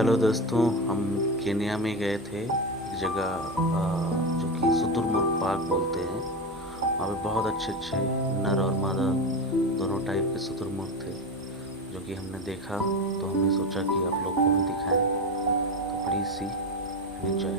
Hello दोस्तों, हम Kenya में गए थे एक जगह जो कि शुतुरमुर्ग पार्क बोलते हैं। वहाँ पे बहुत अच्छे अच्छे नर और मादा दोनों टाइप के शुतुरमुर्ग थे जो कि हमने देखा। तो हमने सोचा कि आप लोग को भी दिखाएं। तो प्लीज़ सी एंजॉय।